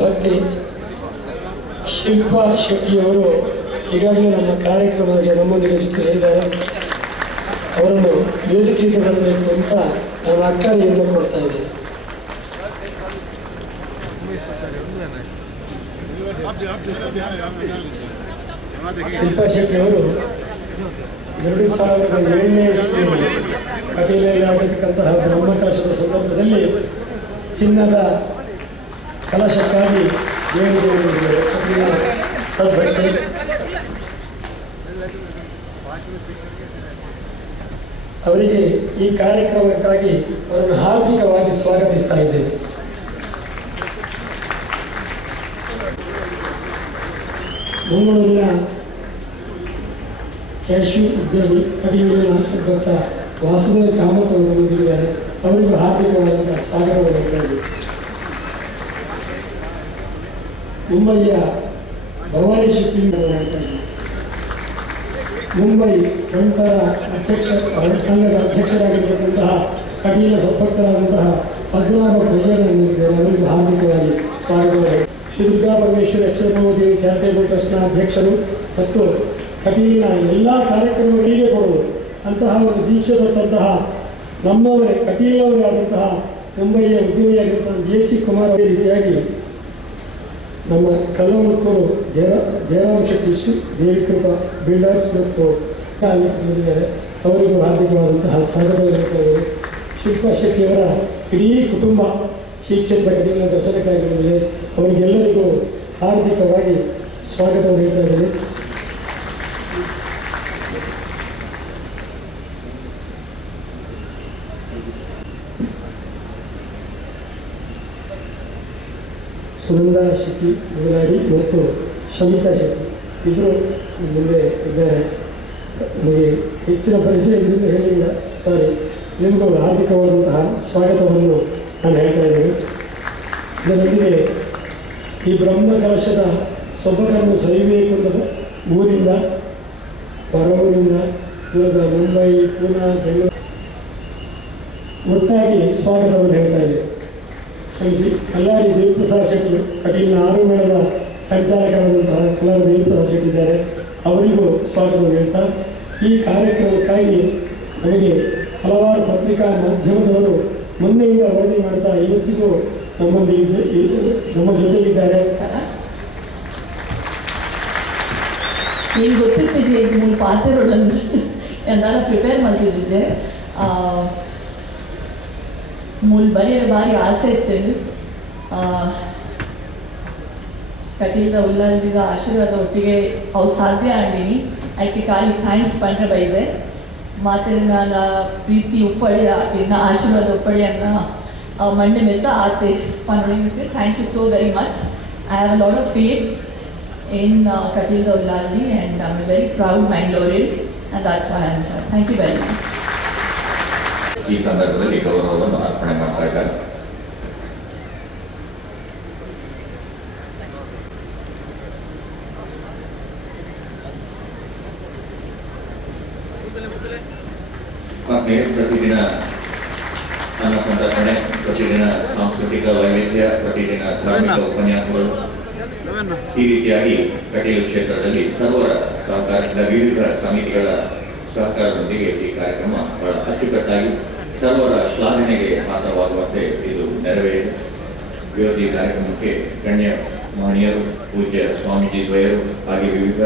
ಭಕ್ತಿ ಶಿಲ್ಪಾ ಶೆಟ್ಟಿಯವರು ಈಗಾಗಲೇ ನಮ್ಮ ಕಾರ್ಯಕ್ರಮಕ್ಕೆ ನಮ್ಮೊಂದಿಗೆ ಹೇಳಿದ್ದಾರೆ. ಅವರನ್ನು ವೇದಿಕೆಗೆ ಬರಬೇಕು ಅಂತ ನಾನು ಅಕ್ಕರೆಯಿಂದ ಕೊಡ್ತಾ ಇದ್ದೇನೆ. ಶಿಲ್ಪಾ ಶೆಟ್ಟಿಯವರು 2007ನೇ ಇಸ್ವಿಯಲ್ಲಿ ಕಟೀಲಲ್ಲಿ ಆಗಿರ್ತಕ್ಕಂತಹ ಬ್ರಹ್ಮಕಲಶದ ಸಂದರ್ಭದಲ್ಲಿ ಚಿನ್ನದ ಕಲಶಕ್ಕಾಗಿ ಸದ್ಭಕ್ತಿ ಅವರಿಗೆ ಈ ಕಾರ್ಯಕ್ರಮಕ್ಕಾಗಿ ಅವರನ್ನು ಹಾರ್ದಿಕವಾಗಿ ಸ್ವಾಗತಿಸ್ತಾ ಇದ್ದೇವೆ. ಮಂಗಳೂರಿನ ಕ್ಯಾಶ್ಯೂ ಉದ್ಯಮಿ ಕಟೀಲಿನ ಸದ್ಭಕ್ತ ವಾಸುದೇವ ಕಾಮತ್ ಅವರು ಬಂದಿದ್ದಾರೆ. ಅವರಿಗೂ ಹಾರ್ದಿಕವಾದಂತಹ ಸ್ವಾಗತವನ್ನು ನೀಡಿದ್ದಾರೆ. ಮುಂಬಯಿಯ ಭವಾನಿ ಶೆಟ್ಟಿ ಮುಂಬೈ ಬಂಟರ ಸಂಘದ ಅಧ್ಯಕ್ಷರಾಗಿರ್ತಕ್ಕಂತಹ ಕಟೀಲ ಸದ್ಭಕ್ತರಾದಂತಹ ಪದ್ಮನಾಭ ಬಯ್ಯನವರಿದ್ದಾರೆ. ಅವರಿಗೂ ಹಾರ್ದಿಕವಾಗಿ ಸ್ವಾಗತವನ್ನು. ಶ್ರೀ ದುರ್ಗಾ ಪರಮೇಶ್ವರಿ ಅಕ್ಷರಮೋದೇವಿ ಚಾರಿಟೇಬಲ್ ಟ್ರಸ್ಟ್ನ ಅಧ್ಯಕ್ಷರು ಮತ್ತು ಕಟೀಲಿನ ಎಲ್ಲ ಕಾರ್ಯಕ್ರಮಗಳಿಗೆ ಕೊಡುವುದು ಅಂತಹ ಒಂದು ದೀಕ್ಷೆ ಕೊಟ್ಟಂತಹ ನಮ್ಮವರೇ ಕಟೀಲವರೇ ಆದಂತಹ ಮುಂಬಯಿಯ ಉದ್ಯೋಗಿಯಾಗಿರುವಂತಹ JC ಕುಮಾರ್ ಅವರ ರೀತಿಯಾಗಿ ನಮ್ಮ ಕಲ್ಲಮಕ್ಕೂರು ಜಯರಾಮ ಶೆಟ್ಟಿ ದೇವಿಕೃಪಾ ಬಿಲ್ಡರ್ಸ್ ಮತ್ತು ಬಂದಿದ್ದಾರೆ. ಅವರಿಗೂ ಹಾರ್ದಿಕವಾದಂತಹ ಸ್ವಾಗತವನ್ನು. ಶಿಲ್ಪಾ ಶೆಟ್ಟಿಯವರ ಇಡೀ ಕುಟುಂಬ ಶ್ರೀ ಕ್ಷೇತ್ರ ಕಟೀಲಿನ ದರ್ಶನಕ್ಕಾಗಿ ಬಂದಿದೆ. ಅವರಿಗೆಲ್ಲರಿಗೂ ಹಾರ್ದಿಕವಾಗಿ ಸ್ವಾಗತವನ್ನು ನೀಡ್ತಾ ಇದ್ದೇನೆ. ಸುನಂದಾ ಶೆಟ್ಟಿ ಮುಗಲಾಡಿ ಮತ್ತು ಶಮಿತಾ ಶೆಟ್ಟಿ ಇಬ್ಬರು ಮುಂದೆ ಇದ್ದಾರೆ. ನನಗೆ ಹೆಚ್ಚಿನ ಪರಿಚಯ ಇದರಿಂದ ಹೇಳಿಲ್ಲ, ಸಾರಿ. ನಿಮಗೂ ಹಾರ್ದಿಕವಾದಂತಹ ಸ್ವಾಗತವನ್ನು ನಾನು ಹೇಳ್ತಾ ಇದ್ದೇನೆ. ಇದರೊಂದಿಗೆ ಈ ಬ್ರಹ್ಮಕಲಶದ ಸೊಬಗನ್ನು ಸವಿಬೇಕು ಅಂತ ಊರಿಂದ ಹೊರಊರಿಂದ ದೂರದ ಮುಂಬೈ, ಪೂನಾ, ಬೆಂಗಳೂರು ಒಟ್ಟಾಗಿ ಸ್ವಾಗತವನ್ನು ಹೇಳ್ತಾ ಇದ್ದೇವೆ. ಕ್ಷಮಿಸಿ, ಕಲ್ಲಾಡಿ ದೇವಪ್ರಸಾದ್ ಶೆಟ್ಟಿ ಕಟೀಲಿನ ಆರುಮೇಳದ ಸಂಚಾಲಕರಾದಂತಹ ಕಲ್ಲಾಡಿ ದೇವಪ್ರಸಾದ್ ಶೆಟ್ಟಿ ಇದ್ದಾರೆ. ಅವರಿಗೂ ಸ್ವಾಗತವನ್ನು ಹೇಳ್ತಾ, ಈ ಕಾರ್ಯಕ್ರಮಕ್ಕಾಗಿ ನಮಗೆ ಹಲವಾರು ಪತ್ರಿಕಾ ಮಾಧ್ಯಮದವರು ಮೊನ್ನೆಯಿಂದ ವರದಿ ಮಾಡ್ತಾ ಇವತ್ತಿಗೂ ನಮ್ಮ ಜೊತೆಗಿದ್ದಾರೆ. ಏನು ಗೊತ್ತಿರ್ತಿದ್ದೆ ಈಗ ಮೂರು ಪಾತ್ರೆಗಳನ್ನು ಎಲ್ಲ ಪ್ರಿಪೇರ್ ಮಾಡ್ತಿದ್ದೆ. ಮೂಲ ಬರೆಯೋ ಭಾರಿ ಆಸೆ ಇತ್ತು. ಕಟೀಲ್ದ ಉಲ್ಲಲ್ದಿದ ಆಶೀರ್ವಾದ ಒಟ್ಟಿಗೆ ಅವು ಸಾಧ್ಯ ಆಂಡಿನಿ ಆಯ್ಕೆ ಖಾಲಿ ಥ್ಯಾಂಕ್ಸ್ ಪಂಡ್ರೆ ಬೈದೆ ಮಾತೆ ನನ್ನ ಪ್ರೀತಿ ಉಪ್ಪಳಿ ಇನ್ನ ಆಶೀರ್ವಾದ ಉಪ್ಪಳಿ ಅನ್ನ ಮಂಡೆ ಮೆತ್ತ ಆತೆ ಪನ್ನೊಳಗೆ. Thank you so very much. I have a lot of faith in Katilda Ullaldi and I'm a very proud Mangalorean and that's why I'm here. Thank you very much. ಈ ಸಂದರ್ಭದಲ್ಲಿ ಗೌರವವನ್ನು ಅರ್ಪಣೆ ಮಾಡ್ತಾ ಇದ್ದಾರೆ. ಪ್ರತಿದಿನ ಅನ್ನ ಸಂತರ್ಪಣೆ, ಪ್ರತಿದಿನ ಸಾಂಸ್ಕೃತಿಕ ವೈವಿಧ್ಯ, ಪ್ರತಿದಿನ ಧಾರ್ಮಿಕ ಉಪನ್ಯಾಸಗಳು, ಈ ರೀತಿಯಾಗಿ ಕಟೀಲು ಕ್ಷೇತ್ರದಲ್ಲಿ ಸರ್ವರ ಸಹಕಾರದಿಂದ ವಿವಿಧ ಸಮಿತಿಗಳ ಸಹಕಾರದೊಂದಿಗೆ ಈ ಕಾರ್ಯಕ್ರಮ ಬಹಳ ಅಚ್ಚುಕಟ್ಟಾಗಿ ಸರ್ವರ ಶ್ಲಾಘನೆಗೆ ಪಾತ್ರವಾಗುವಂತೆ ಇದು ನೆರವೇರಿದೆ. ಇವತ್ತು ಈ ಕಾರ್ಯಕ್ರಮಕ್ಕೆ ಗಣ್ಯ ಮಹನೀಯರು, ಪೂಜ್ಯ ಸ್ವಾಮೀಜಿ ದ್ವಯರು ಹಾಗೆ ವಿವಿಧ